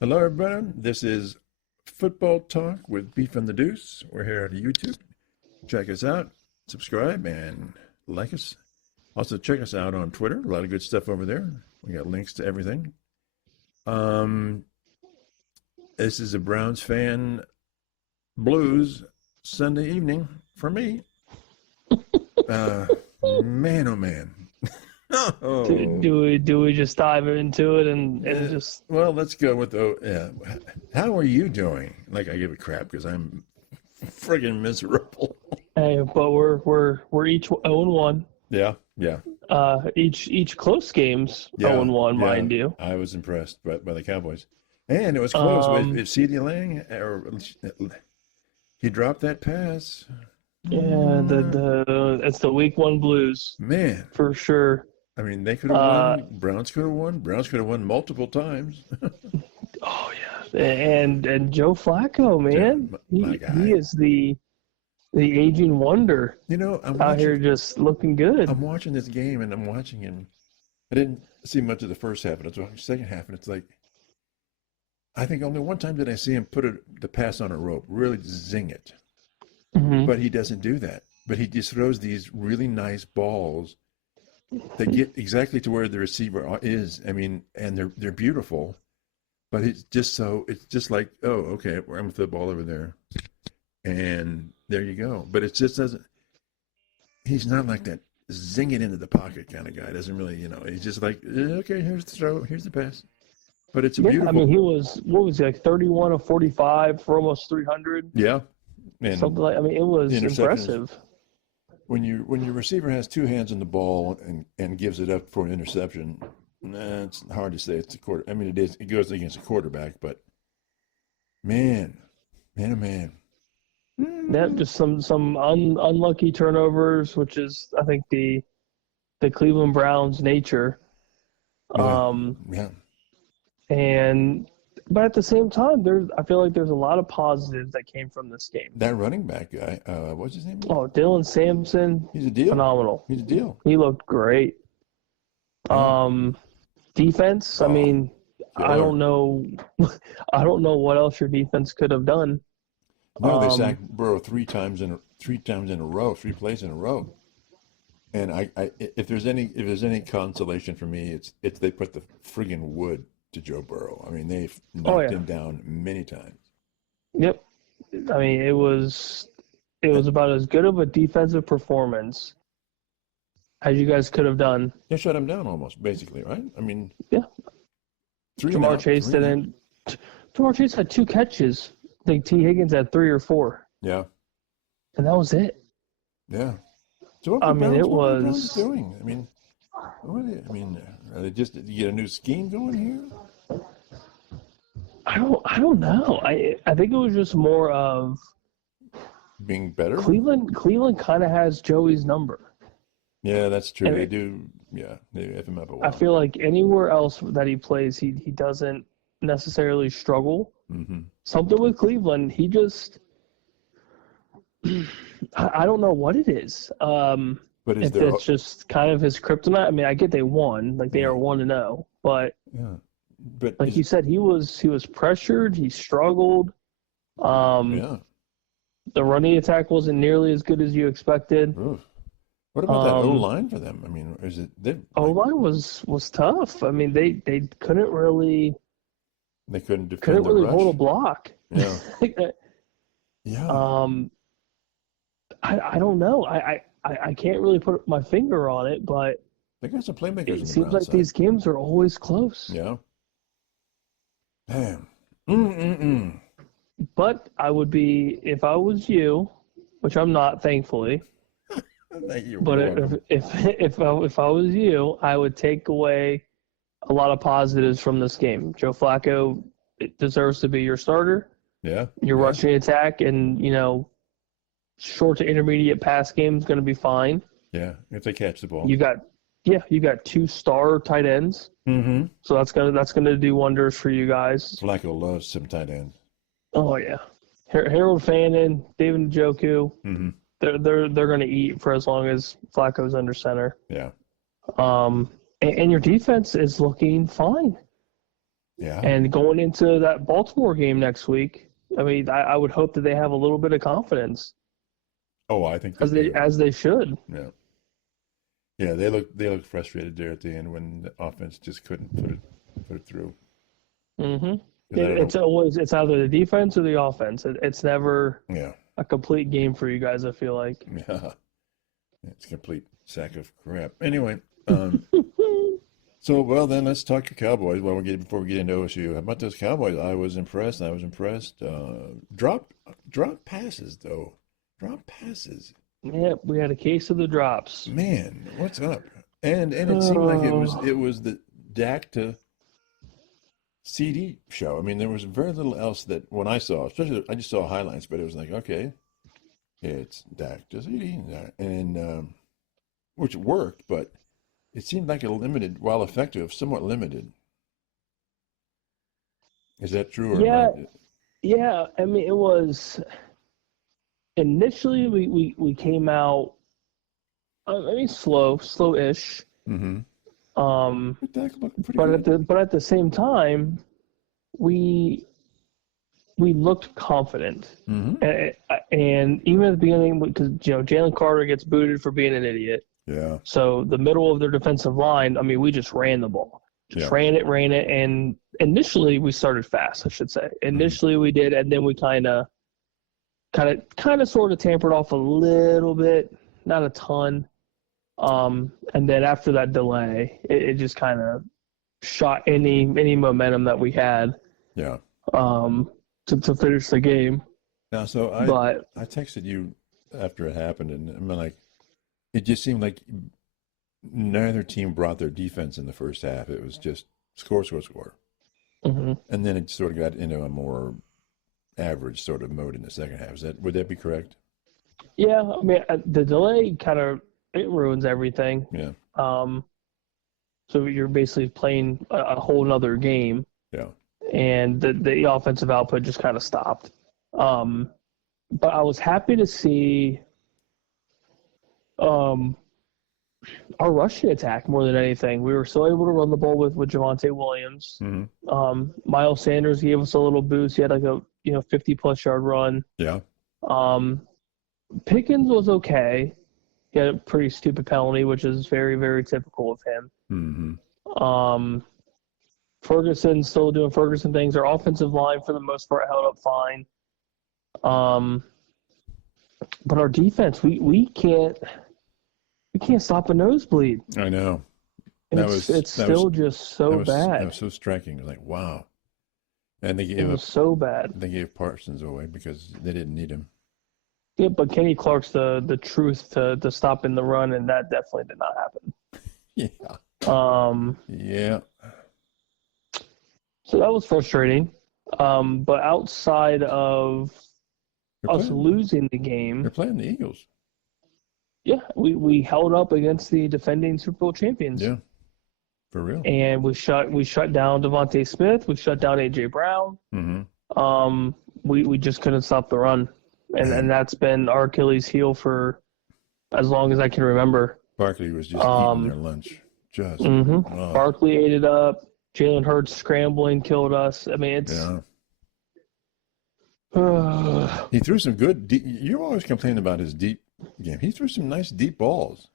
Hello, everyone. This is Football Talk with Beef and the Deuce. We're here on YouTube. Check us out, subscribe, and like us. Also, check us out on Twitter. A lot of good stuff over there. We got links to everything. Um, this is a Browns fan blues Sunday evening for me. Uh, man, oh man. Do, Oh, do we just dive into it and Uh, just well, let's go with the. How are you doing? Like I give a crap because I'm friggin' miserable. hey, but we're each 0-1. Yeah, yeah, Each close games yeah, 0-1, yeah. mind you. I was impressed by the Cowboys, and it was close with Um, if CeeDee Lang or he dropped that pass. yeah, it's the week one blues Man, for sure. I mean, they could have Uh, won. Browns could have won. Browns could have won multiple times. oh yeah, and Joe Flacco, Yeah, man, my he guy. is the aging wonder You know, out here just looking good. I'm watching this game, and I'm watching him. I didn't see much of the first half, and I was watching the second half, and it's like I think only one time did I see him put the pass on a rope, really zing it. Hmm. But he doesn't do that. But he just throws these really nice balls that get exactly to where the receiver is. I mean, and they're beautiful. But it's just like, oh, okay, I'm gonna throw the ball over there, and there you go. But it just doesn't. He's not like that zing it into the pocket kind of guy. Doesn't really, he's just like, okay, here's the throw, here's the pass. But it's a Yeah, I beautiful, mean, he was what was he like 31 of 45 for almost 300. yeah. And Something like, I mean, it was interceptions. impressive. When your receiver has two hands on the ball and gives it up for an interception, it's hard to say it's a quarter. I mean, it is. It goes against a quarterback, but man, man, oh man. Yeah, just some unlucky turnovers, which is, I think, the Cleveland Browns' nature. Yeah, Um, yeah. and but at the same time, I feel like there's a lot of positives that came from this game. That running back guy, what's his name? Oh, Dylan Sampson, He's a deal. phenomenal. He's a deal. He looked great. Yeah. Um, Defense, I Oh, mean, I killer. don't know, I don't know what else your defense could have done. No, they Um, sacked Burrow three times in a row, three plays in a row. And if there's any consolation for me, it's they put the friggin' wood to Joe Burrow. I mean, they've oh knocked yeah, him down many times. yep. I mean, it was about as good of a defensive performance as you guys could have done. They shut him down almost, basically, right? I mean, Yeah, three and Jamar out, Chase three and out. didn't. Jamar Chase had 2 catches. I think T. Higgins had 3 or 4, Yeah, and that was it. yeah. So what were I the mean, Browns? it What were the Browns was. doing? I mean, what are they? I mean, are they just did you get a new scheme going here? I don't know. I think it was just more of Being better? Cleveland. Cleveland kind of has Joey's number, Yeah, that's true. and They do. Yeah, they F him up a I while. feel like anywhere else that he plays, he doesn't necessarily struggle. Hmm. Something with Cleveland, he just I don't know what it is. But is If there? it's just kind of his kryptonite. I mean, I get they won, like they Yeah, are 1-0, but yeah. But like you said, he was pressured, he struggled. Um, yeah. the running attack wasn't nearly as good as you expected. Oof. What about that O Um, line for them? I mean, is it they O like line was tough. I mean, they they couldn't defend couldn't the really hold a rush? block. Yeah, yeah. um, I don't know. I can't really put my finger on it, but They got some playmakers it on the seems Brown like side. these games are always close. Yeah. Damn. Mm-mm-mm. But I would be, if I was you, which I'm not, thankfully. Thank you. But You're welcome. if I was you, I would take away a lot of positives from this game. Joe Flacco deserves to be your starter. Yeah, Your yeah, rushing attack and short to intermediate pass game is going to be fine. yeah. If they catch the ball. You got you got 2 star tight ends, Mm-hmm. so that's gonna do wonders for you guys. Flacco loves some tight ends. Oh yeah, Harold Fannin, David Njoku, Mm-hmm. they're gonna eat for as long as Flacco's under center. Yeah. And your defense is looking fine. Yeah. And going into that Baltimore game next week, I mean, I would hope that they have a little bit of confidence, Oh, I think they do. as they should. Yeah. Yeah, they look frustrated there at the end when the offense just couldn't put it through. Mm-hmm. 'Cause I don't It's know. always it's either the defense or the offense. It's never Yeah. a complete game for you guys, I feel like. Yeah. It's a complete sack of crap. Anyway, so well then let's talk to Cowboys before we get into OSU. How about those Cowboys? I was impressed. Drop passes though. Drop passes. Yeah, we had a case of the drops. Man, what's up? And it seemed like it was the Dak to CD show. I mean, there was very little else that when I saw, especially I just saw highlights, but it was like, okay, it's Dak to CD, and which worked, but it seemed like a limited, while effective, somewhat limited. Is that true or Yeah, not? yeah. I mean, it was initially we came out. I mean, slow-ish. Mm-hmm. Um, But Dak looked pretty but good. at the same time, we looked confident, Mm-hmm. and even at the beginning, because Jalen Carter gets booted for being an idiot. Yeah. So the middle of their defensive line, I mean, we just ran the ball, Yeah. ran it, and initially we started fast, I should say. Initially we did, and then we kind of sort of tampered off a little bit, not a ton. And then after that delay, it just kind of shot any momentum that we had Yeah. to finish the game. Now, so But I texted you after it happened, and I'm like, it just seemed like neither team brought their defense in the first half. It was just score, score, score. mhm. And then it sort of got into a more average sort of mode in the second half. Would that be correct? Yeah, I mean, the delay kind of it ruins everything. Yeah. So you're basically playing a whole nother game, Yeah. and the offensive output just kind of stopped. But I was happy to see our rushing attack more than anything. We were still able to run the ball with Javonte Williams. Mm-hmm. Miles Sanders gave us a little boost. He had like a 50-plus yard run. Yeah. Pickens was okay. He had a pretty stupid penalty, which is very, very typical of him. Mm-hmm. Ferguson still doing Ferguson things. Our offensive line, for the most part, held up fine. But our defense, we can't stop a nosebleed. I know. It's still just so bad. That was so striking. It was like, wow. And they gave so bad. They gave Parsons away because they didn't need him. Yeah, but Kenny Clark's the truth to stop in the run, and that definitely did not happen. Yeah. Yeah. So that was frustrating. But outside of us losing the game, They're playing the Eagles. yeah, we held up against the defending Super Bowl champions. Yeah. For real. And we shut down Devontae Smith. We shut down A.J. Brown. Mm-hmm. We just couldn't stop the run. And that's been our Achilles heel for as long as I can remember. Barkley was just eating their lunch. Just. Oh. Barkley ate it up. Jalen Hurts scrambling killed us. I mean, it's. Yeah. He threw some good. You always complain about his deep game. He threw some nice deep balls.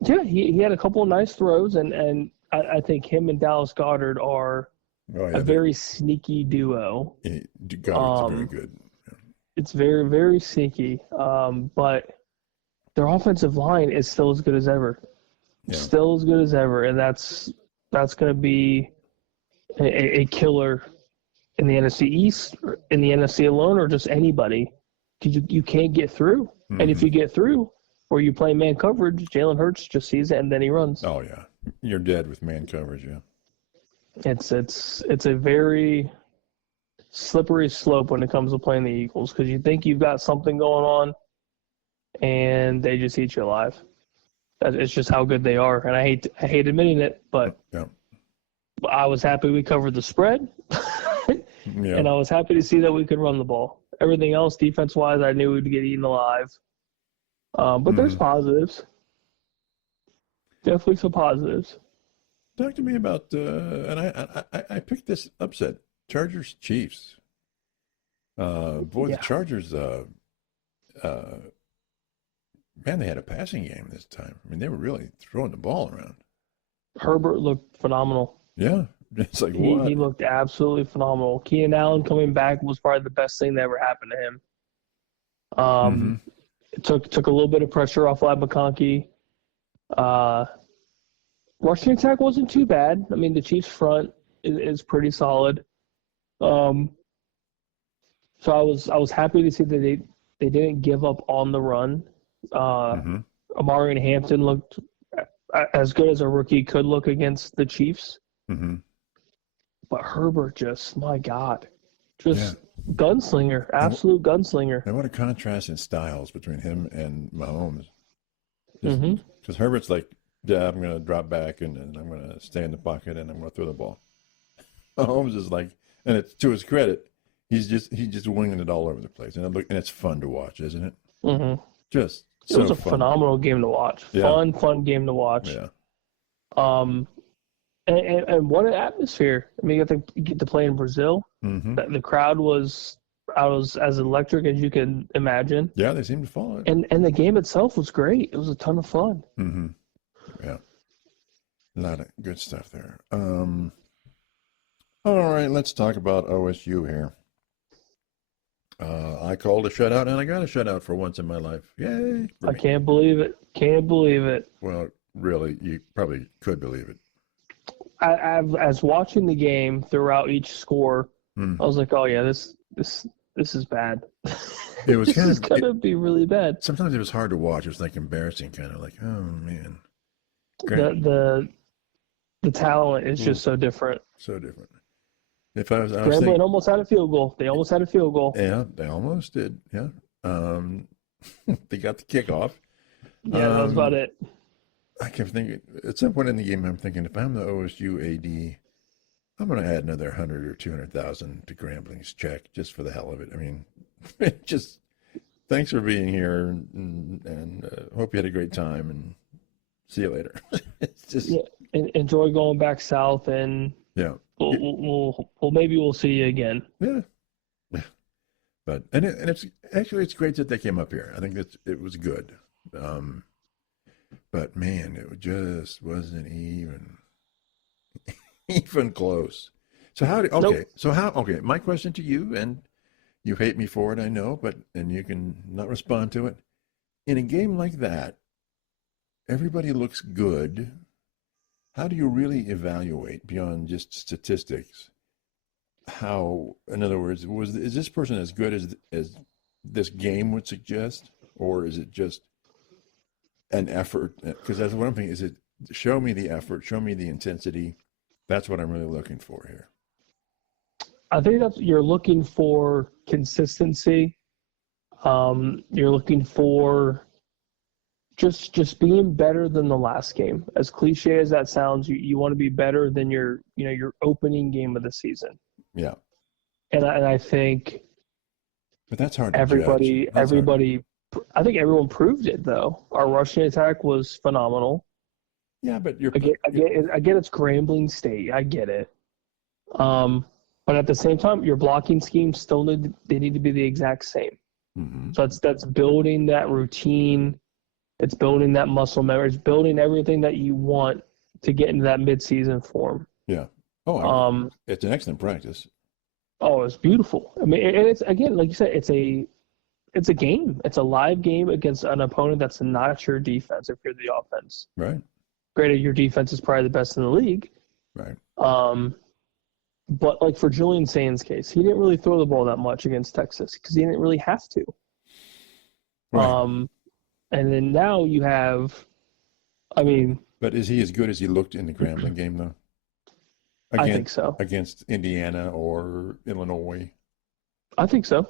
Yeah, he had a couple of nice throws, and I think him and Dallas Goedert are a very sneaky duo. Goedert's very good. It's very, very sneaky. But their offensive line is still as good as ever. Yeah. Still as good as ever, and that's going to be a killer in the NFC East, in the NFC alone, or just anybody. Because you can't get through. Mm-hmm. And if you get through, or you play man coverage, Jalen Hurts just sees it and then he runs. Oh, yeah. You're dead with man coverage, yeah. It's a very slippery slope when it comes to playing the Eagles, because you think you've got something going on, and they just eat you alive. It's just how good they are, and I hate admitting it, but yeah. I was happy we covered the spread, yeah. And I was happy to see that we could run the ball. Everything else, defense-wise, I knew we'd get eaten alive. But there's positives. Definitely some positives. Talk to me about, and I picked this upset, Chargers Chiefs. Boy, the Yeah. Chargers, man, they had a passing game this time. I mean, they were really throwing the ball around. Herbert looked phenomenal. Yeah, it's like He what? looked absolutely phenomenal. Keenan Allen coming back was probably the best thing that ever happened to him. Mm-hmm. It took a little bit of pressure off Lab McConkey. Rushing attack wasn't too bad. I mean, the Chiefs' front is pretty solid. So I was happy to see that they didn't give up on the run. Amari and Hampton looked as good as a rookie could look against the Chiefs. Mm-hmm. But Herbert just, my God, gunslinger, absolute gunslinger. And what a contrast in styles between him and Mahomes. Because Mm-hmm. Herbert's like, yeah, I'm going to drop back and I'm going to stay in the pocket and I'm going to throw the ball. Mahomes is like, and it's to his credit, he's just winging it all over the place, and it's fun to watch, isn't it? Mm-hmm. Just It was a fun. phenomenal game to watch. Yeah. Fun game to watch. Yeah. And what an atmosphere. I mean, you get to play in Brazil. Mm-hmm. The crowd was as electric as you can imagine. Yeah, they seem to follow it. And the game itself was great. It was a ton of fun. Mm-hmm. Yeah. A lot of good stuff there. All right, let's talk about OSU here. I called a shutout, and I got a shutout for once in my life. Yay! I can't believe it. Can't believe it. Well, really, you probably could believe it. As watching the game throughout each score, I was like, oh yeah, this is bad. It was this is gonna be really bad. Sometimes it was hard to watch. It was like embarrassing, kind of like, oh man. The talent is just so different. So different. If I was Grambling almost had a field goal. They almost had a field goal. Yeah, they almost did. Yeah. They got the kickoff. Yeah, that was about it. I kept thinking, at some point in the game, I'm thinking, if I'm the OSU AD, I'm going to add another 100 or 200,000 to Grambling's check just for the hell of it. I mean, just thanks for being here, and hope you had a great time, and see you later. It's just enjoy going back south, and maybe we'll see you again. Yeah. But it's great that they came up here. I think it was good. But man, it just wasn't even close. So my question to you, and you hate me for it, I know, and you can not respond to it. In a game like that, everybody looks good. How do you really evaluate beyond just statistics? How, in other words, is this person as good as this game would suggest, or is it just an effort? Because that's what I'm thinking. Is it show me the effort, show me the intensity? That's what I'm really looking for here. I think you're looking for consistency. You're looking for just being better than the last game. As cliche as that sounds, you want to be better than your opening game of the season. Yeah. And I think, but that's hard to everybody. Hard. I think everyone proved it though. Our rushing attack was phenomenal. Yeah, but I get it's Grambling State. I get it. But at the same time, your blocking schemes still need to be the exact same. Mm-hmm. So that's building that routine. It's building that muscle memory. It's building everything that you want to get into that midseason form. Yeah. Oh, it's an excellent practice. Oh, it's beautiful. I mean, and it's, again, like you said, it's a game. It's a live game against an opponent that's not your defense if you're the offense. Right. Granted, your defense is probably the best in the league. Right. But like for Julian Sain's case, he didn't really throw the ball that much against Texas because he didn't really have to. Right. And then now you have, But is he as good as he looked in the Grambling game, though? I think so. Against Indiana or Illinois? I think so.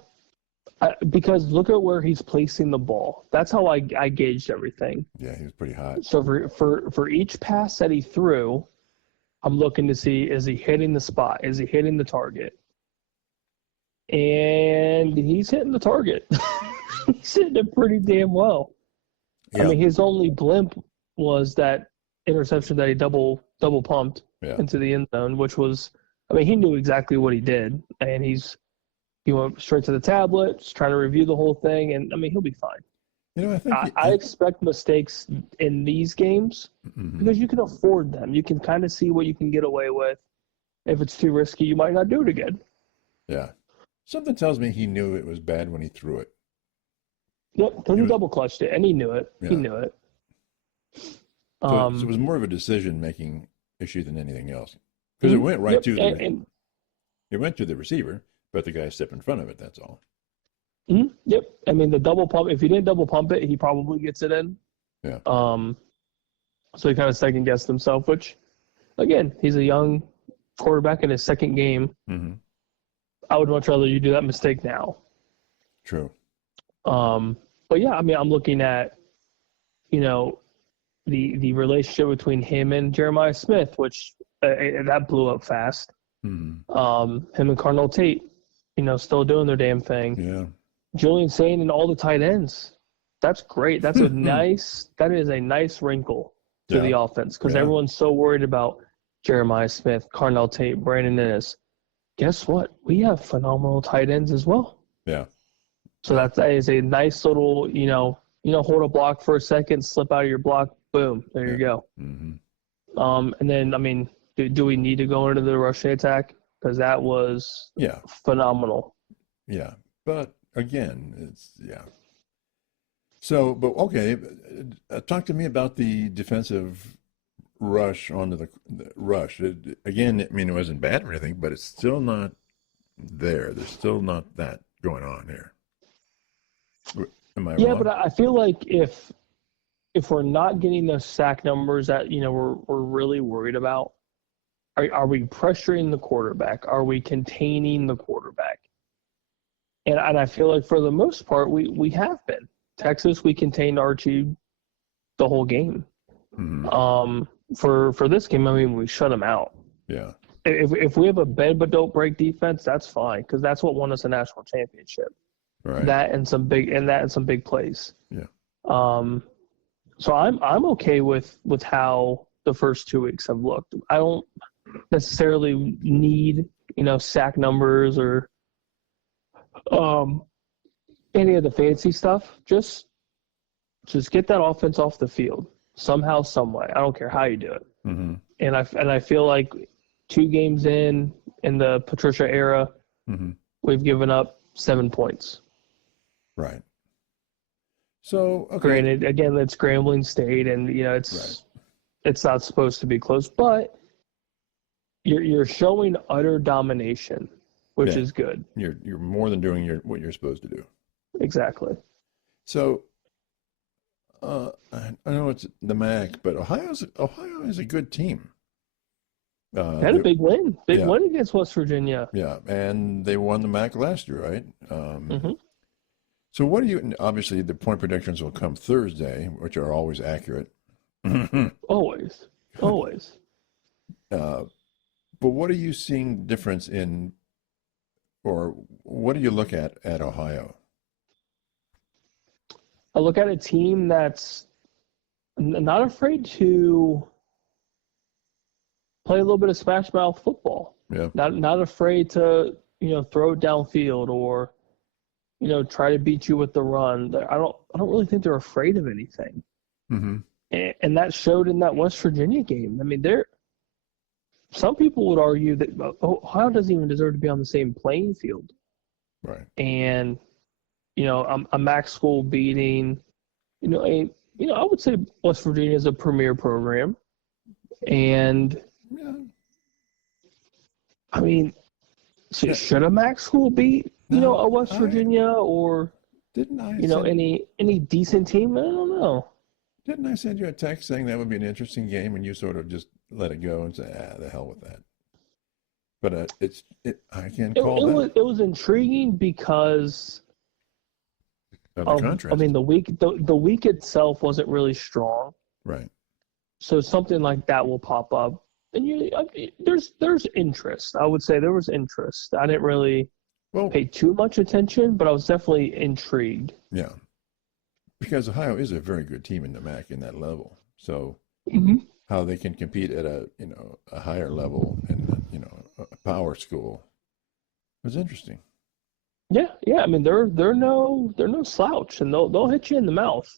Because look at where he's placing the ball. That's how I gauged everything. Yeah, he was pretty hot. So for each pass that he threw, I'm looking to see, is he hitting the spot? Is he hitting the target? And he's hitting the target. He's hitting it pretty damn well. Yeah. I mean, his only blimp was that interception that he double pumped into the end zone, which was, I mean, he knew exactly what he did, and he went straight to the tablets, trying to review the whole thing, and I mean, he'll be fine. I think I expect mistakes in these games because you can afford them. You can kind of see what you can get away with. If it's too risky, you might not do it again. Yeah. Something tells me he knew it was bad when he threw it. Yep, because he double clutched it, and he knew it. Yeah. He knew it. So it was more of a decision-making issue than anything else. Because it went right to it went to the receiver, but the guy stepped in front of it, that's all. Yep. I mean, the double pump, if he didn't double pump it, he probably gets it in. Yeah. So he kind of second-guessed himself, which, again, he's a young quarterback in his second game. I would much rather you do that mistake now. True. But, yeah, I mean, I'm looking at, the relationship between him and Jeremiah Smith, which that blew up fast. Him and Cardinal Tate, still doing their damn thing. Yeah. Julian Sain and all the tight ends. That's great. That is a nice wrinkle to the offense because everyone's so worried about Jeremiah Smith, Cardinal Tate, Brandon Innes. Guess what? We have phenomenal tight ends as well. Yeah. So that is a nice little, hold a block for a second, slip out of your block, boom, there you go. And then, I mean, do we need to go into the rushing attack? Because that was phenomenal. Yeah, but again, So, but okay, talk to me about the defensive rush onto the rush. Again, I mean, it wasn't bad or anything, but it's still not there. There's still not that going on here. Am I wrong? Yeah, but I feel like if we're not getting those sack numbers that we're really worried about, are we pressuring the quarterback? Are we containing the quarterback? And I feel like for the most part we have been. Texas, we contained Archie the whole game. For this game, I mean, we shut him out. Yeah. If we have a bend but don't break defense, that's fine because that's what won us a national championship. Right. That and some big plays. Yeah. So I'm okay with how the first 2 weeks have looked. I don't necessarily need sack numbers or any of the fancy stuff. Just get that offense off the field somehow, some way. I don't care how you do it. And I feel like 2 games in the Patricia era, we've given up 7 points. Right. So, okay. Granted, again, it's Grambling State, and it's not supposed to be close, but you're showing utter domination, which is good. You're more than doing what you're supposed to do. Exactly. So, I know it's the MAC, but Ohio is a good team. They had a big win. Win against West Virginia. Yeah, and they won the MAC last year, right? So what do you, obviously the point predictions will come Thursday, which are always accurate. Always. But what are you seeing difference in, or what do you look at Ohio? I look at a team that's not afraid to play a little bit of smash mouth football. Yeah. Not afraid to, throw it downfield or, try to beat you with the run. I don't really think they're afraid of anything. And that showed in that West Virginia game. I mean, some people would argue that Ohio doesn't even deserve to be on the same playing field. Right. And, a MAC school beating, I would say West Virginia is a premier program. And, I mean, should a MAC school beat, a West Virginia or, any decent team? I don't know. Didn't I send you a text saying that would be an interesting game and you sort of just let it go and say, the hell with that? But I can't call that. It was intriguing because of the contrast. I mean, the week itself wasn't really strong. Right. So something like that will pop up. And there's interest. I would say there was interest. I didn't really pay too much attention, but I was definitely intrigued. Yeah. Because Ohio is a very good team in the MAC in that level. So how they can compete at a higher level in a power school. It was interesting. Yeah. I mean, they're no slouch, and they'll hit you in the mouth.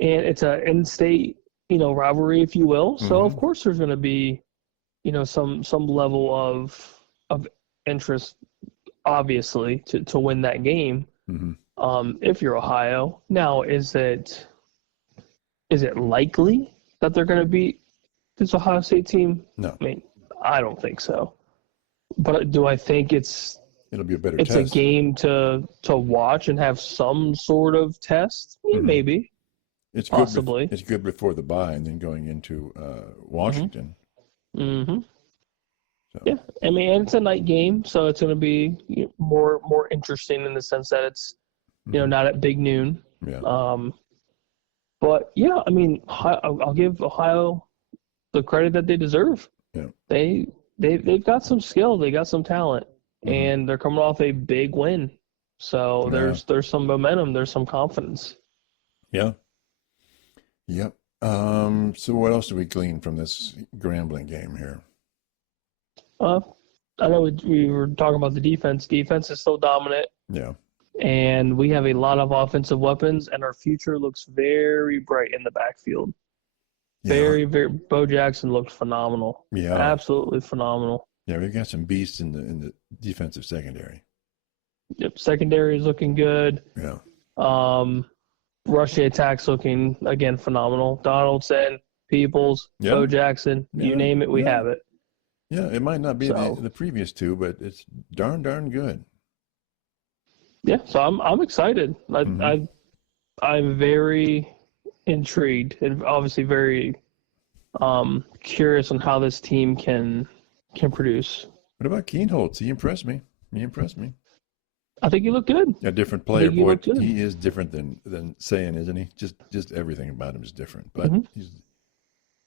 And it's a in-state, rivalry, if you will. So of Mm-hmm. course there's going to be, some level of interest, obviously, to win that game. Mm-hmm. If you're Ohio. Now, is it likely that they're going to beat this Ohio State team? No, I mean, I don't think so. But do I think it's it'll be a better a test. game to watch and have some sort of test? Yeah, Mm-hmm. maybe. It's Possibly. good. It's good before the bye, and then going into Washington. Mm-hmm. So. Yeah, I mean, and it's a night game, so it's going to be more interesting in the sense that it's not at big noon. Yeah. But yeah, I mean, I'll give Ohio the credit that they deserve. Yeah. They've got some skill, they got some talent, Mm-hmm. and they're coming off a big win. So there's some momentum, there's some confidence. Yeah. Yep. So what else do we glean from this Grambling game here? I know we were talking about the defense. Defense is still dominant. Yeah. And we have a lot of offensive weapons, and our future looks very bright in the backfield. Yeah. Very, very. Bo Jackson looked phenomenal. Yeah. Absolutely phenomenal. Yeah, we've got some beasts in the defensive secondary. Yep, secondary is looking good. Yeah. Rushing attack's looking, again, phenomenal. Donaldson, Peoples, Yeah. Bo Jackson, you name it, we have it. Yeah, it might not be So- the previous two, but it's darn good. Yeah, so I'm excited. Mhm. I'm very intrigued and obviously very curious on how this team can produce. What about Keenholz? He impressed me. I think he looked good. A different player. think he Boy, looked good. he is different than Sayin, isn't he? Just everything about him is different. But Mhm.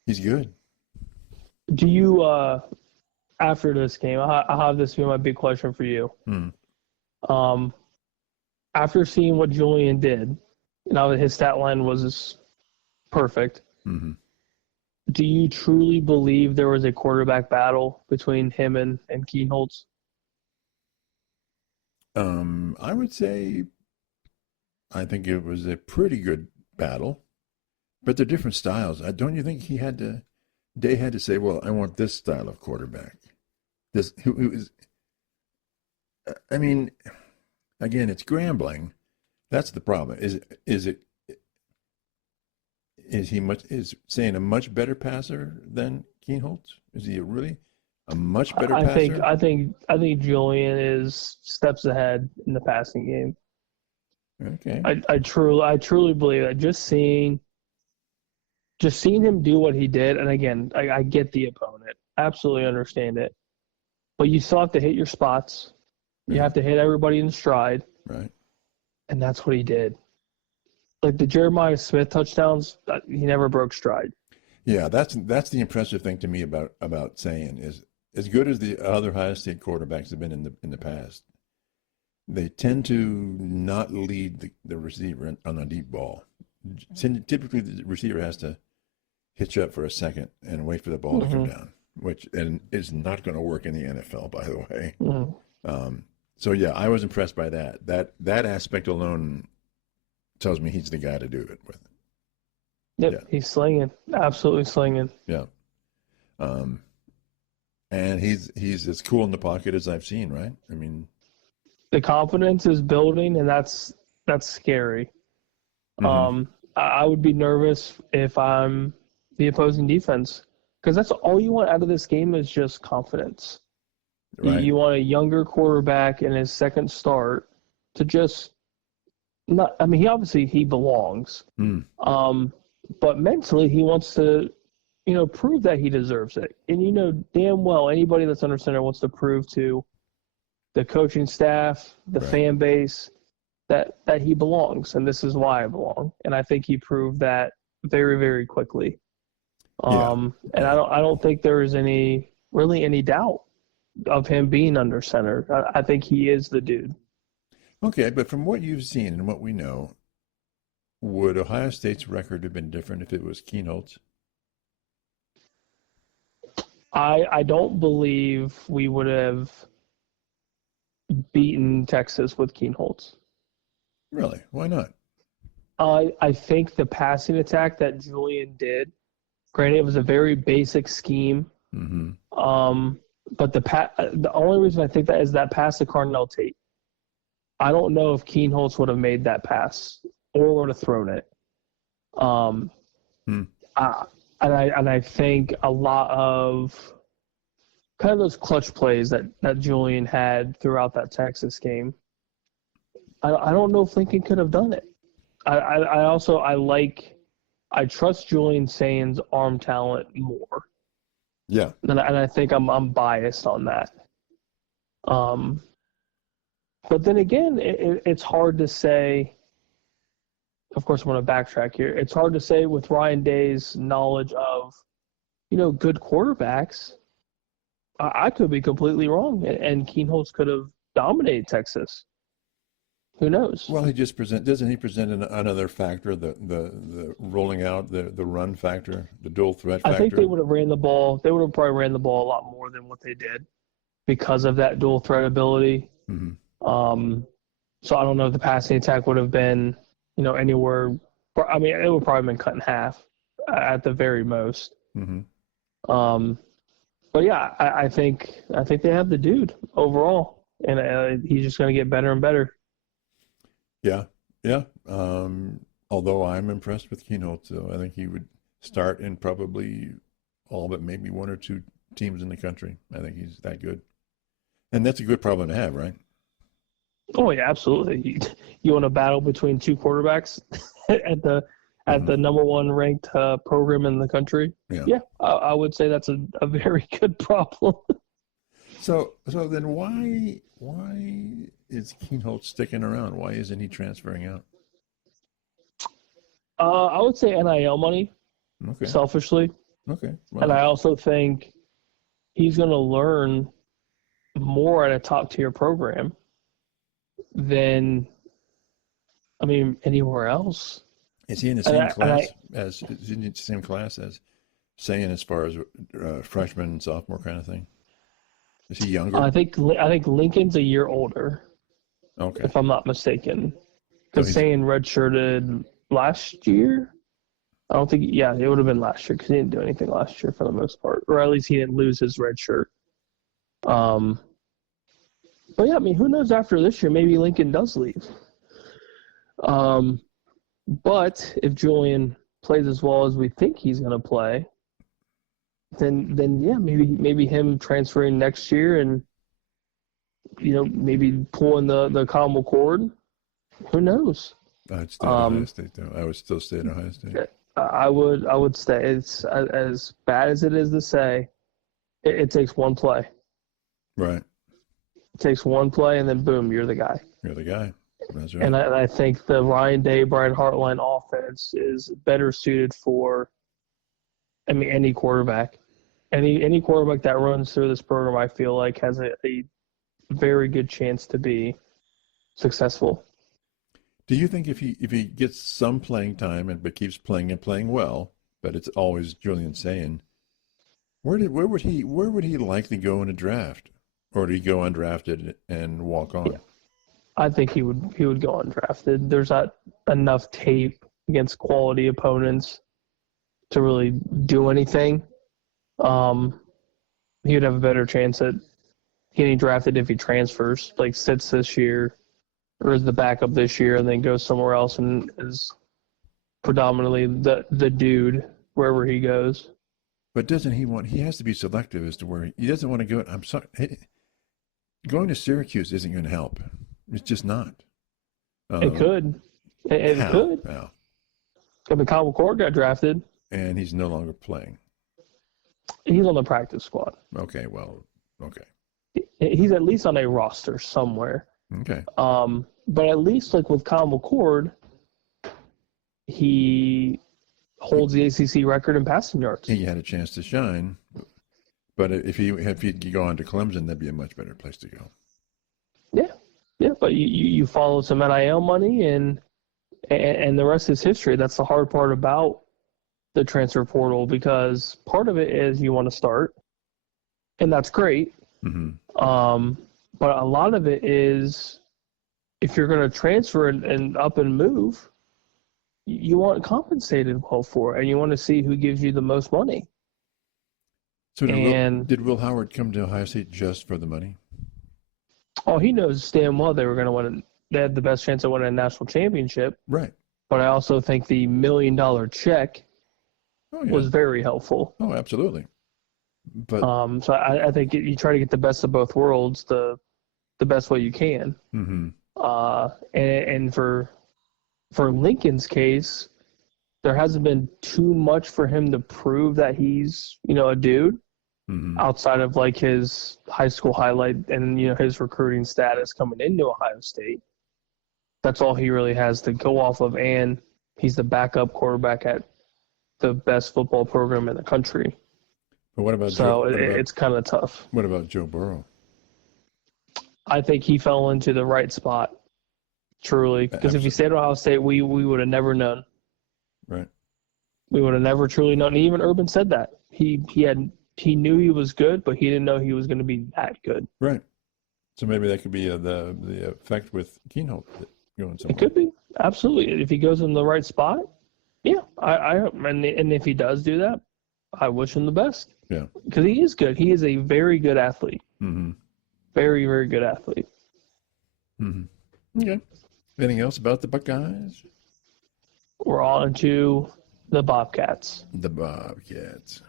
he's good. Do you after this game? I have this be my big question for you. Hmm. After seeing what Julian did, now that his stat line was perfect, Mm-hmm. do you truly believe there was a quarterback battle between him and Keenholz? I would say I think it was a pretty good battle, but they're different styles. Don't you think Day had to say, well, I want this style of quarterback. This who is. I mean, again, it's Grambling. That's the problem. Is Sayin a much better passer than Keenholz? Is he really a much better passer? I think Julian is steps ahead in the passing game. Okay. I truly believe that. Just seeing him do what he did, and again, I get the opponent, absolutely understand it, but you still have to hit your spots. You have to hit everybody in stride, Right. and that's what he did. Like the Jeremiah Smith touchdowns, he never broke stride. Yeah, that's the impressive thing to me about Sayin is as good as the other Ohio State quarterbacks have been in the past. They tend to not lead the receiver on a deep ball. Typically, the receiver has to hitch up for a second and wait for the ball to come down, which is not going to work in the NFL, by the way. Mm-hmm. So yeah, I was impressed by that. That aspect alone tells me he's the guy to do it with. Yep, Yeah. He's slinging, absolutely slinging. Yeah. And he's as cool in the pocket as I've seen, right? I mean, the confidence is building, and that's scary. Mhm. I would be nervous if I'm the opposing defense, because that's all you want out of this game is just confidence. Right. You want a younger quarterback in his second start to just not. I mean, he belongs. But mentally, he wants to, prove that he deserves it. And damn well anybody that's under center wants to prove to the coaching staff, the Right. fan base, that he belongs, and this is why I belong. And I think he proved that very, very quickly. And I don't think there is any doubt of him being under center. I think he is the dude. Okay, but from what you've seen and what we know, would Ohio State's record have been different if it was Keenholz? I don't believe we would have beaten Texas with Keenholz. Really? Why not? I think the passing attack that Julian did, granted it was a very basic scheme, Mm-hmm. but the only reason I think that is that pass to Carnell Tate. I don't know if Keenholz would have made that pass or would have thrown it. And I think a lot of kind of those clutch plays that Julian had throughout that Texas game. I don't know if Lincoln could have done it. I trust Julian Sain's arm talent more. Yeah. And I think I'm biased on that. But then again, it's hard to say. Of course, I'm going to backtrack here. It's hard to say with Ryan Day's knowledge of, good quarterbacks. I could be completely wrong, and Keenholz could have dominated Texas. Who knows? Well, doesn't he present another factor, the rolling out, the run factor, the dual threat factor? I think they would have ran the ball. They would have probably ran the ball a lot more than what they did because of that dual threat ability. Mm-hmm. So I don't know if the passing attack would have been, anywhere. I mean, it would probably have been cut in half at the very most. Mm-hmm. But yeah, I think they have the dude overall, and he's just going to get better and better. Yeah. Although I'm impressed with Keenholz, though. I think he would start in probably all but maybe one or two teams in the country. I think he's that good. And that's a good problem to have, right? Oh, yeah, absolutely. You want a battle between two quarterbacks at the number one ranked program in the country? Yeah, I would say that's a very good problem. So then why is Keenholz sticking around? Why isn't he transferring out? I would say NIL money, selfishly. Okay. Well, and I also think he's going to learn more at a top-tier program than, anywhere else. Is he in the same class as saying as far as freshman and sophomore kind of thing? Is he younger? I think Lincoln's a year older. Okay. If I'm not mistaken. Because saying redshirted last year? I don't think, it would have been last year because he didn't do anything last year for the most part. Or at least he didn't lose his red shirt. But yeah, who knows after this year? Maybe Lincoln does leave. But if Julian plays as well as we think he's going to play, then yeah, maybe him transferring next year and maybe pulling the common cord. Who knows? I'd stay at Ohio State though. I would still stay at Ohio State. I would stay. It's as bad as it is to say. It takes one play. Right. It takes one play, and then boom, you're the guy. You're the guy. That's right. And I think the Ryan Day, Brian Hartline offense is better suited for, any quarterback. Any quarterback that runs through this program, I feel like, has a very good chance to be successful. Do you think if he gets some playing time but keeps playing and playing well, but it's always Julian saying, where would he likely go in a draft? Or did he go undrafted and walk on? Yeah. I think he would go undrafted. There's not enough tape against quality opponents to really do anything. He would have a better chance at getting drafted if he transfers, like sits this year or is the backup this year and then goes somewhere else and is predominantly the dude wherever he goes. But doesn't he has to be selective as to where he doesn't want to go. I'm sorry. Going to Syracuse isn't going to help. It's just not. It could. It could. How? Kyle McCord got drafted. And he's no longer playing. He's on the practice squad. Okay, well, okay. He's at least on a roster somewhere. Okay. But at least like with Kyle McCord, he holds the ACC record in passing yards. He had a chance to shine, but if he'd go on to Clemson, that'd be a much better place to go. Yeah, but you follow some NIL money and the rest is history. That's the hard part about the transfer portal because part of it is you want to start, and that's great. But a lot of it is, if you're going to transfer and up and move, you want compensated well for it, and you want to see who gives you the most money. So did Will Howard come to Ohio State just for the money? Oh, he knows damn well they were going to win. They had the best chance of winning a national championship. Right. But I also think the $1 million check was very helpful. Oh, absolutely. But so I think you try to get the best of both worlds the best way you can. And for Lincoln's case, there hasn't been too much for him to prove that he's, a dude outside of like his high school highlight and, his recruiting status coming into Ohio State. That's all he really has to go off of, and he's the backup quarterback at the best football program in the country. But what about it's kind of tough. What about Joe Burrow? I think he fell into the right spot, truly. Because if he stayed at Ohio State, we would have never known. Right. We would have never truly known. And even Urban said that. He knew he was good, but he didn't know he was going to be that good. Right. So maybe that could be the effect with Keenholz going somewhere. It could be. Absolutely. If he goes in the right spot, yeah. And if he does do that, I wish him the best. Yeah. Because he is good. He is a very good athlete. Very, very good athlete. Okay. Anything else about the Buckeyes? We're on to the Bobcats. The Bobcats.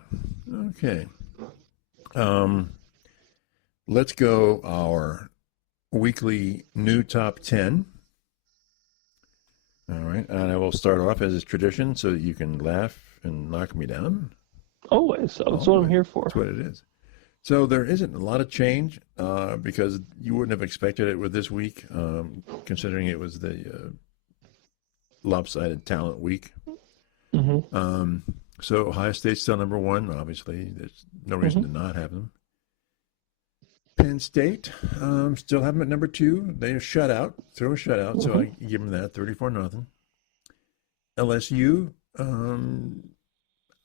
Okay. Let's go our weekly new top 10. All right. And I will start off as is tradition so that you can laugh and knock me down. Always. That's what I'm here for. That's what it is. So there isn't a lot of change because you wouldn't have expected it with this week, considering it was the lopsided talent week. So Ohio State's still number one, obviously. There's no reason to not have them. Penn State, still have them at number 2. They throw a shutout, so I give them that, 34-0. LSU,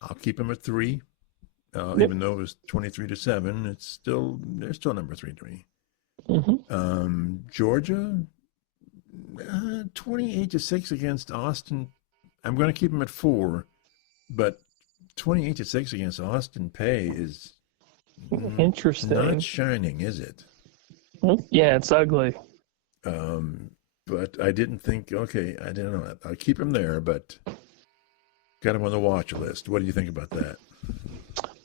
I'll keep them at 3. Even though it was 23-7, they're still number 3 to me. Georgia, 28-6 against Austin. I'm going to keep them at 4, but 28-6 against Austin Peay is interesting. Not shining, is it? Yeah, it's ugly. But I didn't think. Okay, I didn't know. I'll keep them there, but got them on the watch list. What do you think about that?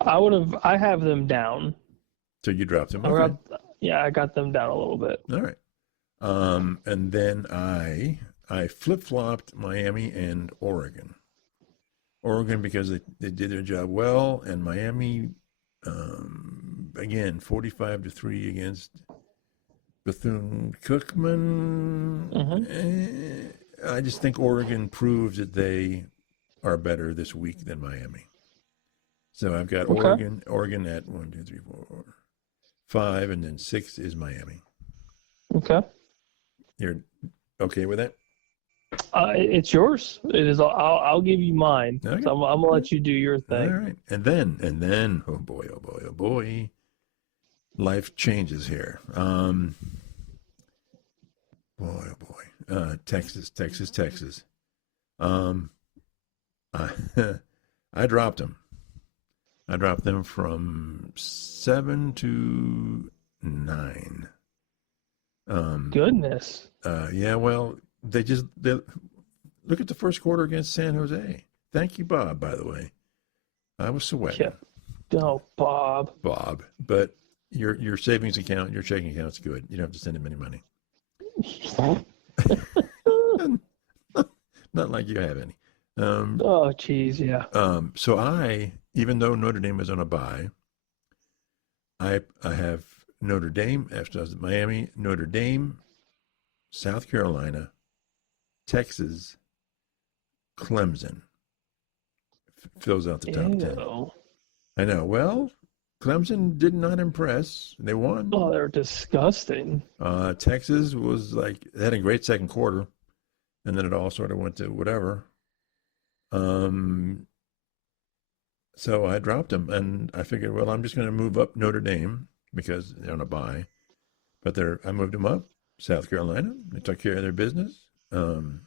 I have them down. So you dropped them? Okay. I got them down a little bit. All right. And then I flip-flopped Miami and Oregon. Oregon because they did their job well, and Miami, again, 45-3 against Bethune-Cookman. I just think Oregon proves that they are better this week than Miami. So I've got Oregon at 1, 2, 3, 4, 5, and then 6 is Miami. Okay. You're okay with that? It's yours. It is. I'll give you mine. Okay. So I'm gonna let you do your thing. All right. And then, oh boy, life changes here. Texas. I dropped them. I dropped them from 7 to 9. Goodness. Yeah, well, they look at the first quarter against San Jose. Thank you, Bob, by the way. I was sweating. Yeah. Oh, Bob. But your savings account, your checking account's good. You don't have to send him any money. Not like you have any. Oh, geez, yeah. So even though Notre Dame is on a bye, I have Notre Dame, after Miami, Notre Dame, South Carolina, Texas, Clemson. Fills out the top 10. I know. Well, Clemson did not impress. They won. Oh, they're disgusting. Texas was they had a great second quarter, and then it all sort of went to whatever. So I dropped them, and I figured, well, I'm just going to move up Notre Dame because they're on a bye. But I moved them up. South Carolina, they took care of their business. So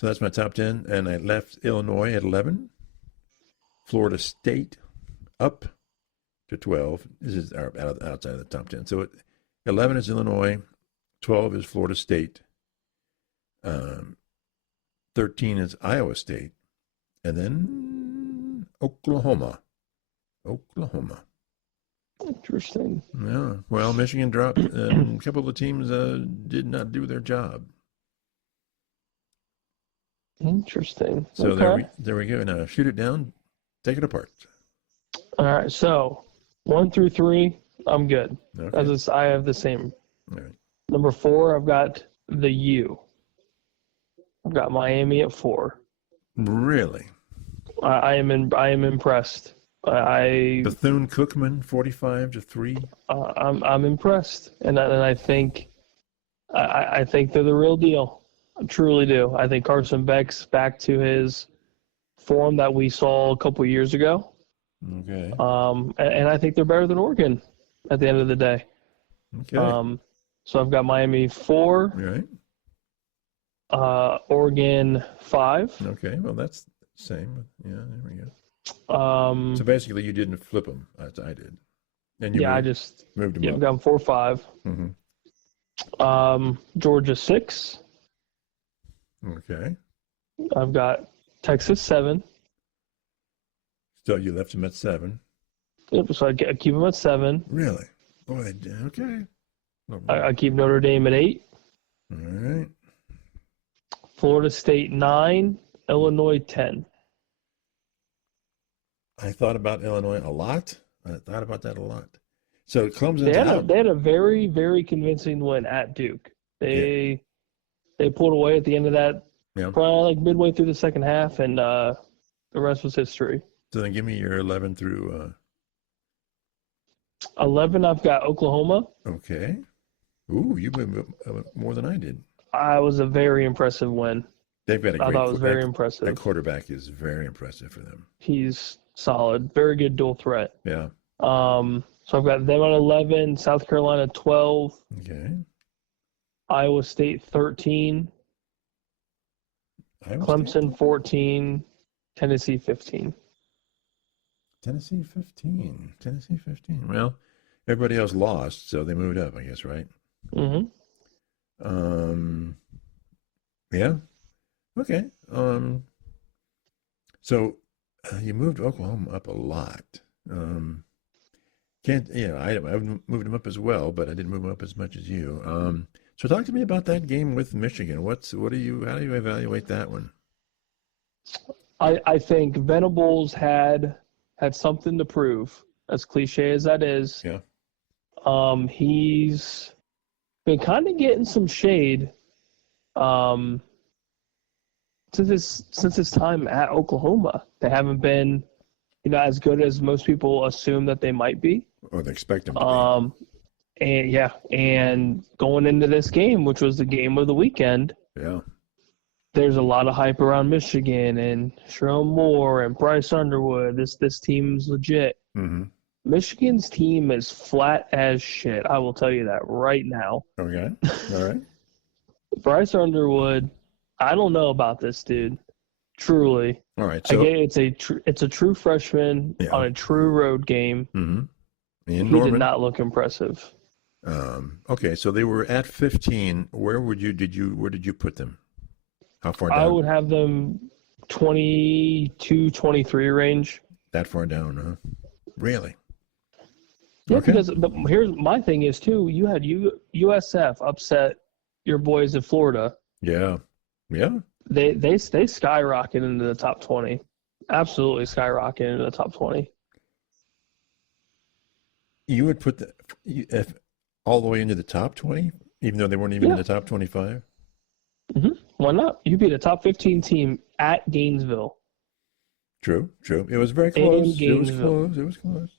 that's my top 10. And I left Illinois at 11. Florida State up to 12. This is outside of the top 10. So 11 is Illinois, 12 is Florida State, 13 is Iowa State, and then Oklahoma. Interesting. Yeah. Well, Michigan dropped, and a couple of teams did not do their job. Interesting. So okay. there we go. Now shoot it down, take it apart. All right. So 1 through 3, I'm good. Okay. I have the same. All right. Number 4, I've got the U. I've got Miami at 4. Really? I am impressed. Bethune-Cookman 45-3. I'm impressed, and I think they're the real deal. I truly do. I think Carson Beck's back to his form that we saw a couple years ago. Okay. And I think they're better than Oregon at the end of the day. Okay. So I've got Miami 4. Right. Oregon 5. Okay. Well, that's the same. Yeah. There we go. So basically, you didn't flip them as I did. And I just moved them up. I've got them 4, 5. Mm-hmm. Georgia 6. Okay. I've got Texas 7. So you left them at 7. Yep, so I keep them at 7. Really? Boy, okay. I keep Notre Dame at 8. All right. Florida State 9. Illinois 10. I thought about Illinois a lot. I thought about that a lot. So Clemson's they had a very, very convincing win at Duke. They pulled away at the end of that, probably like midway through the second half, and the rest was history. So then give me your 11 through 11, I've got Oklahoma. Okay. Ooh, you moved more than I did. I was a very impressive win. They've got a great. I thought it was very impressive. That quarterback is very impressive for them. He's solid. Very good dual threat. Yeah. So I've got them at 11, South Carolina 12. Okay. Iowa State 13. Clemson 14. Tennessee 15. Tennessee 15. Well, everybody else lost, so they moved up, I guess, right? Mm-hmm. Yeah. Okay. So you moved Oklahoma up a lot. I've moved them up as well, but I didn't move them up as much as you. So talk to me about that game with Michigan. How do you evaluate that one? I think Venables had something to prove, as cliche as that is. Yeah. He's been kind of getting some shade since his time at Oklahoma. They haven't been, as good as most people assume that they might be. Or they expect them to be. And going into this game, which was the game of the weekend, there's a lot of hype around Michigan and Sherrone Moore and Bryce Underwood. This team's legit. Mm-hmm. Michigan's team is flat as shit. I will tell you that right now. Okay. All right. Bryce Underwood, I don't know about this dude. Truly. All right. So it's a true freshman on a true road game. Mm-hmm. He did not look impressive. Okay, so they were at 15. Where did you put them? How far down? I would have them 22, 23 range. That far down, huh? Really? Yeah, because here's my thing is too. You had USF upset your boys in Florida. Yeah. They skyrocketed into the top 20. Absolutely skyrocketed into the top 20. You would put all the way into the top 20, even though they weren't even in the top 25? Mm-hmm. Why not? You beat a top 15 team at Gainesville. True. It was very close. It was close.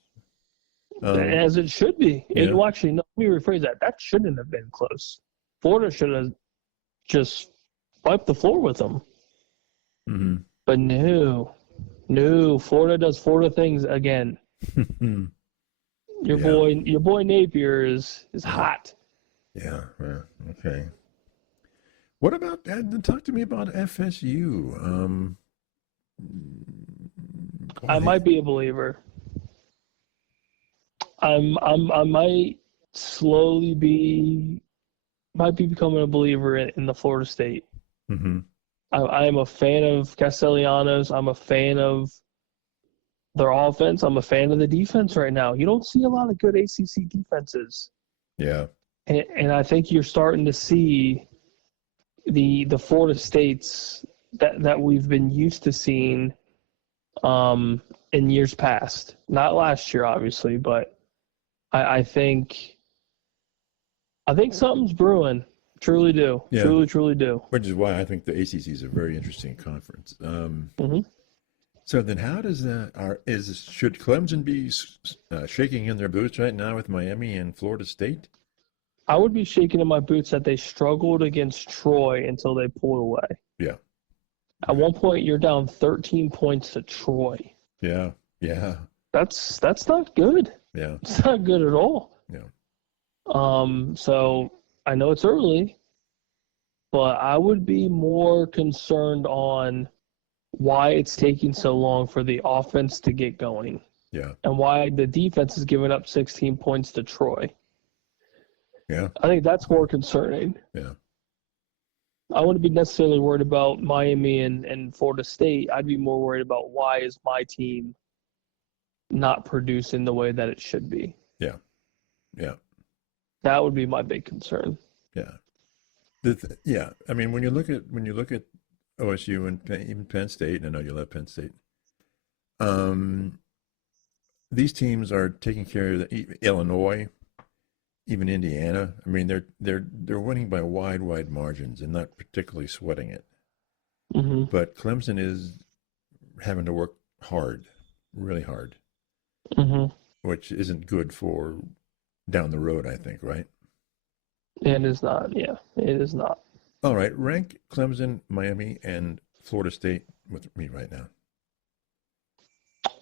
As it should be. And actually, no, let me rephrase that. That shouldn't have been close. Florida should have just wiped the floor with them. Mm-hmm. But no. No, Florida does Florida things again. Your boy Napier is hot. Yeah. Okay. What about talk to me about FSU? I might be a believer. I might slowly might be becoming a believer in the Florida State. Mm-hmm. I am a fan of Castellanos. I'm a fan of their offense. I'm a fan of the defense right now. You don't see a lot of good ACC defenses. Yeah. And I think you're starting to see the Florida States that we've been used to seeing in years past. Not last year, obviously, but I think something's brewing. Truly do. Yeah. Truly do. Which is why I think the ACC is a very interesting conference. Mm-hmm. So then, how does that? Should Clemson be shaking in their boots right now with Miami and Florida State? I would be shaking in my boots that they struggled against Troy until they pulled away. Yeah. At one point, you're down 13 points to Troy. Yeah. That's not good. Yeah. It's not good at all. Yeah. So I know it's early, but I would be more concerned on why it's taking so long for the offense to get going. Yeah. And why the defense is giving up 16 points to Troy. Yeah. I think that's more concerning. Yeah. I wouldn't be necessarily worried about Miami and Florida State. I'd be more worried about why is my team not producing the way that it should be. Yeah. Yeah. That would be my big concern. Yeah. Yeah. I mean, when you look at OSU and even Penn State, and I know you love Penn State, these teams are taking care of Illinois, even Indiana. I mean, they're winning by wide margins and not particularly sweating it. Mm-hmm. But Clemson is having to work hard, really hard, Mm-hmm. which isn't good for down the road, I think, right? It is not. Yeah, it is not. All right, rank Clemson, Miami, and Florida State with me right now.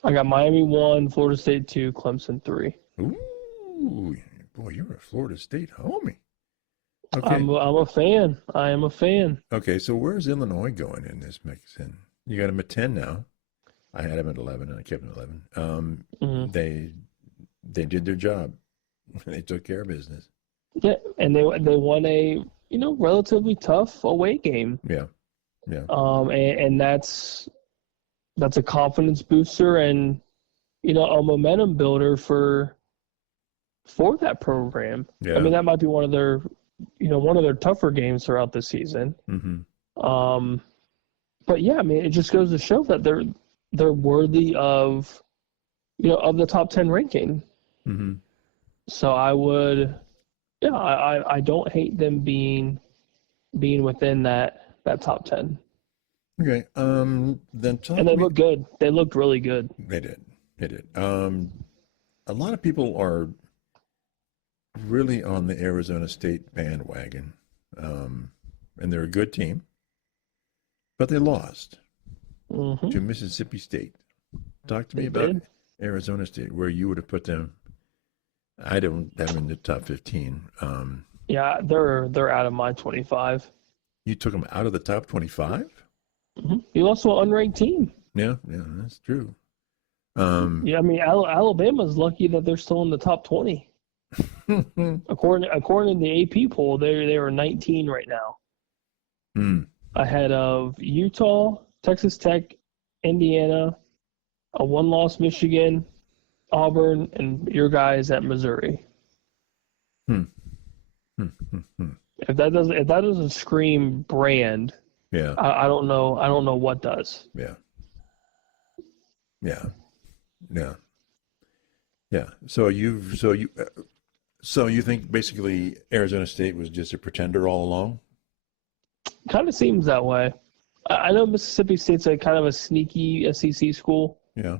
I got Miami 1, Florida State 2, Clemson 3. Ooh, boy, you're a Florida State homie. Okay. I'm a fan. I am a fan. Okay, so where's Illinois going in this mix? And you got them at 10 now. I had them at 11, and I kept them at 11. Mm-hmm. They did their job. They took care of business. Yeah, and they won a relatively tough away game. Yeah. And that's a confidence booster and a momentum builder for that program. Yeah. I mean, that might be one of their tougher games throughout the season. Mm-hmm. But yeah, I mean, it just goes to show that they're worthy of the top 10 ranking. Mm-hmm. So I would, I don't hate them being within that top 10. Okay. Then and they look good. They looked really good. They did. A lot of people are really on the Arizona State bandwagon, and they're a good team, but they lost to Mississippi State. Talk to me about Arizona State, where you would have put them. I don't have them in the top 15. Yeah, they're out of my 25. You took them out of the top 25? Mm-hmm. You lost to an unranked team. Yeah, that's true. Yeah, I mean, Alabama's lucky that they're still in the top 20. According to the AP poll, they are 19 right now. Ahead of Utah, Texas Tech, Indiana, a one-loss Michigan, Auburn, and your guys at Missouri. If that doesn't scream brand, yeah, I don't know what does. Yeah. So you think basically Arizona State was just a pretender all along? Kind of seems that way. I know Mississippi State's a kind of a sneaky SEC school. Yeah.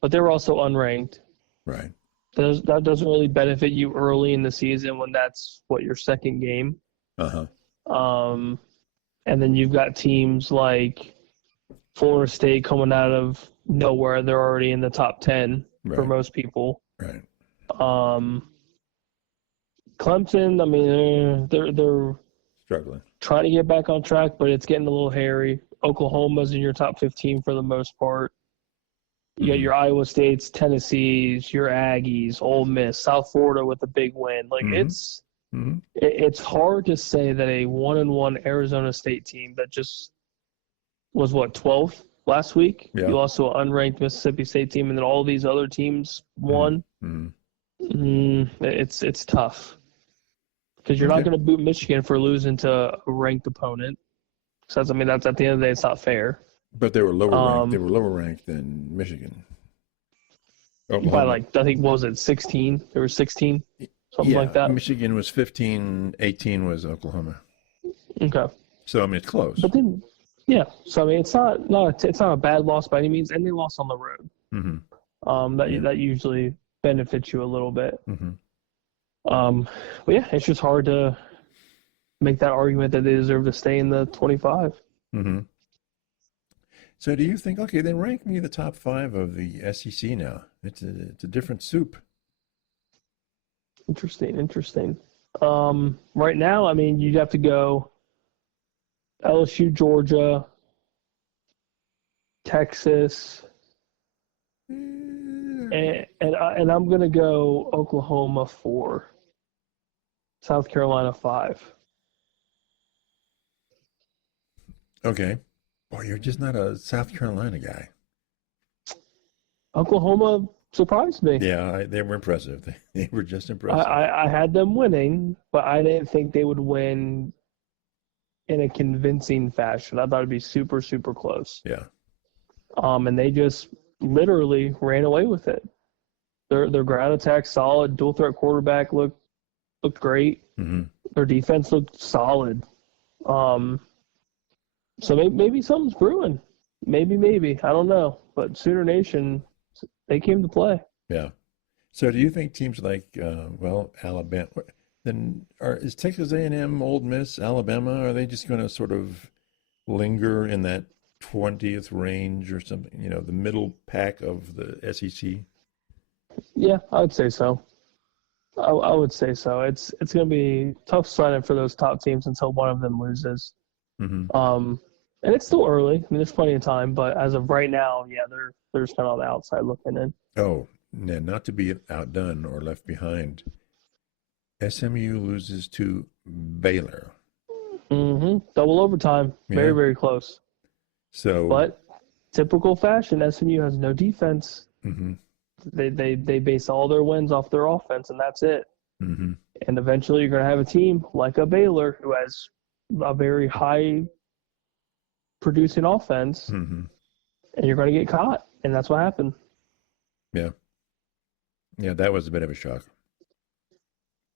But they were also unranked. Right. That doesn't really benefit you early in the season when that's your second game. Uh-huh. And then you've got teams like Florida State coming out of nowhere. They're already in the top 10 for Right. most people. Right. Clemson, I mean, they're Struggling. trying to get back on track, but it's getting a little hairy. Oklahoma's in your top 15 for the most part. You got your Iowa States, Tennessees, your Aggies, Ole Miss, South Florida with a big win. Like it's hard to say that a 1-1 Arizona State team that just was 12th last week. Yeah. You lost to an unranked Mississippi State team, and then all these other teams won. It's tough because you're not going to boot Michigan for losing to a ranked opponent. So that's at the end of the day, it's not fair. But they were lower ranked. They were lower ranked than Michigan. By I think what was it 16? There were 16, something like that. Michigan was 15. 18 was Oklahoma. Okay. So it's close. But then, yeah. So it's not a bad loss by any means, and they lost on the road. That usually benefits you a little bit. But yeah, it's just hard to make that argument that they deserve to stay in the 25. So do you think, okay, then rank me the top 5 of the SEC now. It's a different soup. Interesting. Right now, I mean, you'd have to go LSU, Georgia, Texas, and I'm going to go Oklahoma 4, South Carolina 5. Okay. Boy, you're just not a South Carolina guy. Oklahoma surprised me. Yeah, they were impressive. They were just impressive. I had them winning, but I didn't think they would win in a convincing fashion. I thought it'd be super, super close. Yeah. And they just literally ran away with it. Their ground attack solid, dual threat quarterback looked great. Their defense looked solid. So maybe something's brewing. Maybe. I don't know. But Sooner Nation, they came to play. Yeah. So do you think teams like, Alabama, then is Texas A&M, Ole Miss, Alabama, are they just going to sort of linger in that 20th range or something, the middle pack of the SEC? Yeah, I would say so. I would say so. It's going to be tough sledding for those top teams until one of them loses. And it's still early. I mean, there's plenty of time, but as of right now, yeah, they're just kind of on the outside looking in. Oh, not to be outdone or left behind. SMU loses to Baylor. Double overtime. Very, very close. So, but typical fashion, SMU has no defense. They base all their wins off their offense, and that's it. And eventually, you're going to have a team like a Baylor who has a very high producing offense, and you're going to get caught, and that's what happened. Yeah, that was a bit of a shock.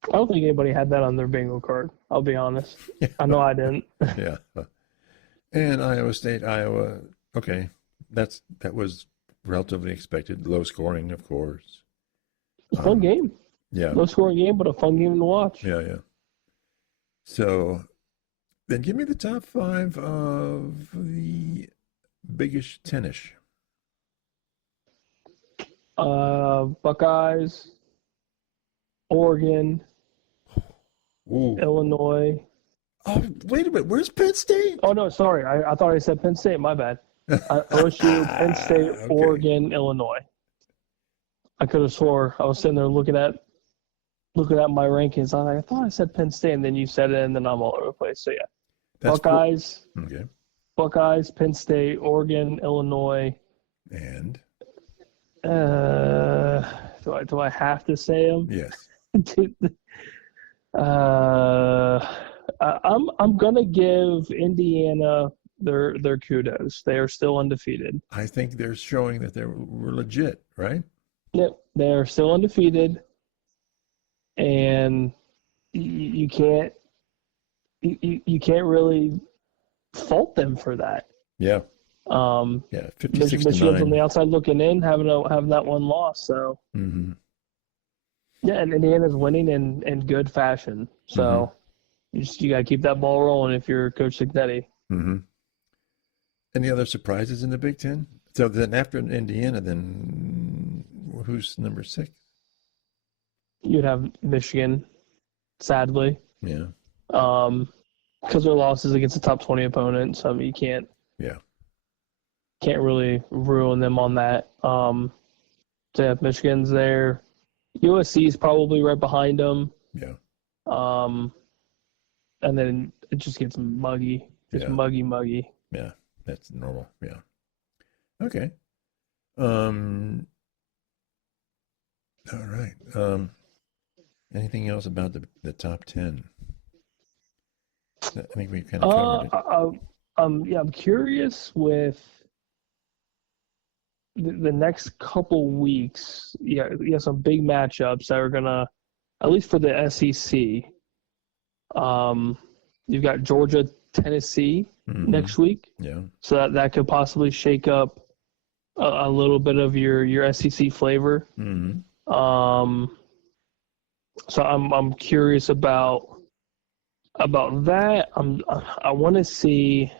I don't think anybody had that on their bingo card. I'll be honest. I know I didn't. Yeah. And Iowa State, Iowa. Okay, that was relatively expected. Low scoring, of course. A fun game. Yeah. Low scoring game, but a fun game to watch. Yeah. So then give me the top 5 of the Big Ten-ish. Buckeyes, Oregon, Illinois. Oh, wait a minute. Where's Penn State? Oh, no, sorry. I thought I said Penn State. My bad. OSU, Penn State, okay. Oregon, Illinois. I could have swore I was sitting there looking at my rankings. I thought I said Penn State, and then you said it, and then I'm all over the place. So, yeah. That's Buckeyes. Cool. Okay. Buckeyes, Penn State, Oregon, Illinois. And? Do I have to say them? Yes. I'm gonna give Indiana their kudos. They are still undefeated. I think they're showing that we're legit, right? Yep, they're still undefeated, and you can't really fault them for that. Yeah. 56 to 9 from the outside looking in, having that one loss. So. Yeah, and Indiana's winning in good fashion. So you got to keep that ball rolling if you're Coach Cignetti. Any other surprises in the Big Ten? So then after Indiana, then who's number 6? You'd have Michigan, sadly, Yeah. because their losses against a top 20 opponent. So I mean, you can't really ruin them on that. So yeah, Michigan's there. USC is probably right behind them. Yeah. And then it just gets muggy. Just muggy. Yeah. That's normal. Yeah. Okay. All right. Anything else about the top 10? I think we kind of covered it. I'm curious with the next couple weeks. Yeah, you have some big matchups that are gonna, at least for the SEC. You've got Georgia, Tennessee next week. Yeah. So that could possibly shake up a little bit of your SEC flavor. Mm-hmm. So I'm curious about that. I want to see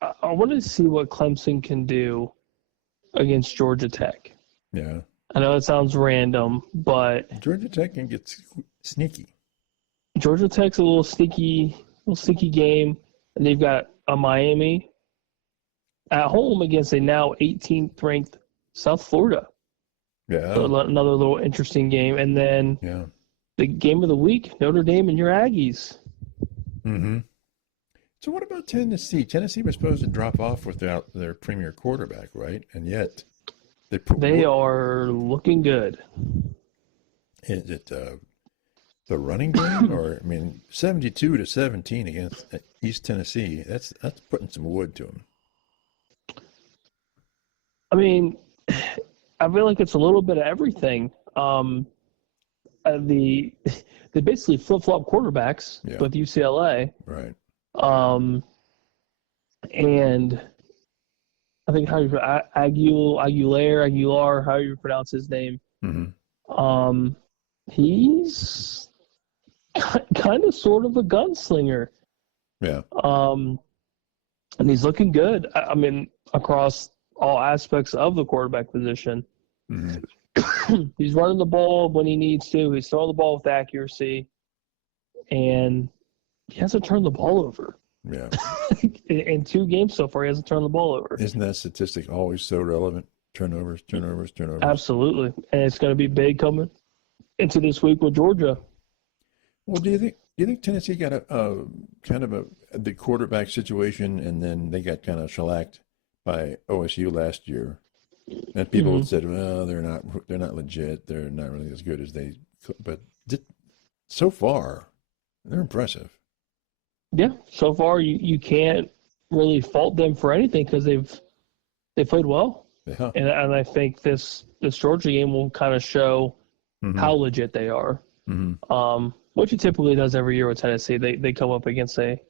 what Clemson can do against Georgia Tech. Yeah. I know it sounds random, but Georgia Tech can get sneaky. Georgia Tech's a little sneaky game, and they've got a Miami at home against a now 18th ranked South Florida. Yeah. So another little interesting game, and then the game of the week, Notre Dame and your Aggies. Mm-hmm. So what about Tennessee? Tennessee was supposed to drop off without their premier quarterback, right? And yet they are looking good. Is it the running game, or 72-17 against East Tennessee? That's putting some wood to them. I mean, I feel like it's a little bit of everything. They basically flip-flop quarterbacks with UCLA. Right. And I think Aguilar, how you pronounce his name. Mm-hmm. He's kind of sort of a gunslinger. Yeah. And he's looking good. I mean, across all aspects of the quarterback position. Mm-hmm. He's running the ball when he needs to. He's throwing the ball with accuracy. And he hasn't turned the ball over. Yeah. In 2 games so far, he hasn't turned the ball over. Isn't that statistic always so relevant? Turnovers. Absolutely. And it's going to be big coming into this week with Georgia. Well, do you think Tennessee got a kind of the quarterback situation, and then they got kind of shellacked by OSU last year? And people had said, well, they're not legit. They're not really as good as they could. But so far, they're impressive. Yeah, so far you can't really fault them for anything because they played well. Yeah. And I think this Georgia game will kind of show how legit they are. Mm-hmm. Which it typically does every year with Tennessee. They come up against a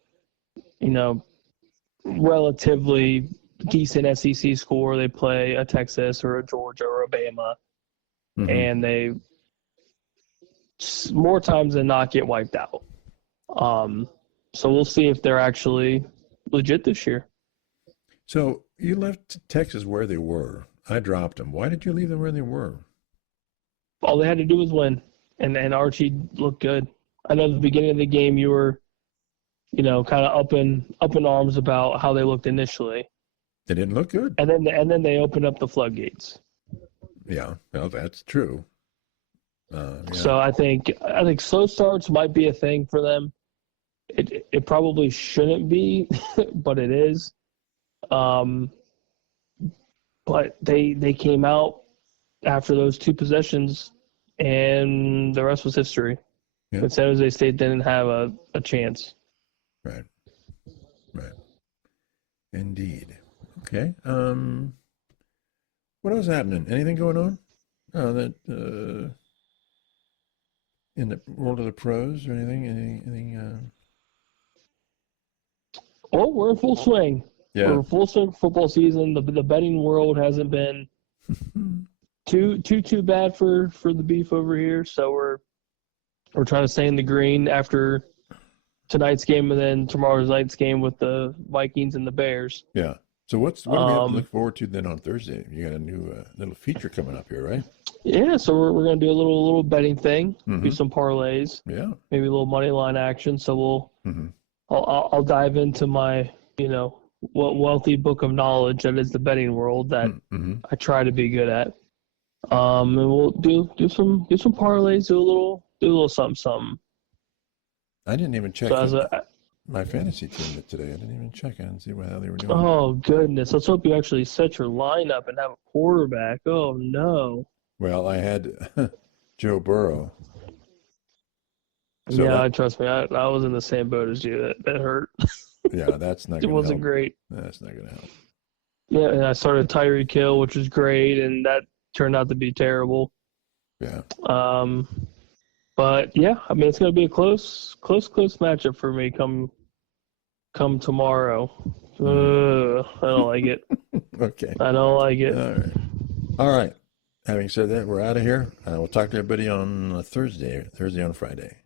relatively decent SEC score. They play a Texas or a Georgia or a Bama, and they more times than not get wiped out. So we'll see if they're actually legit this year. So you left Texas where they were. I dropped them. Why did you leave them where they were? All they had to do was win, and Archie looked good. I know at the beginning of the game you were, kind of up in arms about how they looked initially. They didn't look good. And then they opened up the floodgates. Yeah, well, that's true. Yeah. So I think slow starts might be a thing for them. It probably shouldn't be, but it is. But they came out after those 2 possessions, and the rest was history. Yeah. But San Jose State didn't have a chance. Right. Indeed. Okay. What else happening? Anything going on? In the world of the pros or anything? Anything? Oh, we're in full swing. Yeah. We're in full swing football season. The betting world hasn't been too bad for the beef over here. So we're trying to stay in the green after tonight's game and then tomorrow night's game with the Vikings and the Bears. Yeah. So what do we have to look forward to then on Thursday? You got a new little feature coming up here, right? Yeah, so we're gonna do a little betting thing, do some parlays, maybe a little money line action. So I'll dive into my wealthy book of knowledge that is the betting world that I try to be good at. And we'll do some parlays, do a little something. I didn't even check my fantasy team today. I didn't even check. I didn't see how they were doing. Oh goodness! Let's hope you actually set your lineup and have a quarterback. Oh no. Well, I had Joe Burrow. So trust me. I was in the same boat as you. That hurt. Yeah, that's not. It wasn't great. That's not going to help. Yeah, and I started Tyreek Hill, which was great, and that turned out to be terrible. Yeah. But yeah, I mean it's going to be a close matchup for me come tomorrow. I don't like it. Okay. I don't like it. All right. Having said that, we're out of here. We'll talk to everybody on Thursday on Friday.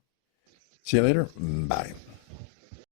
See you later. Bye.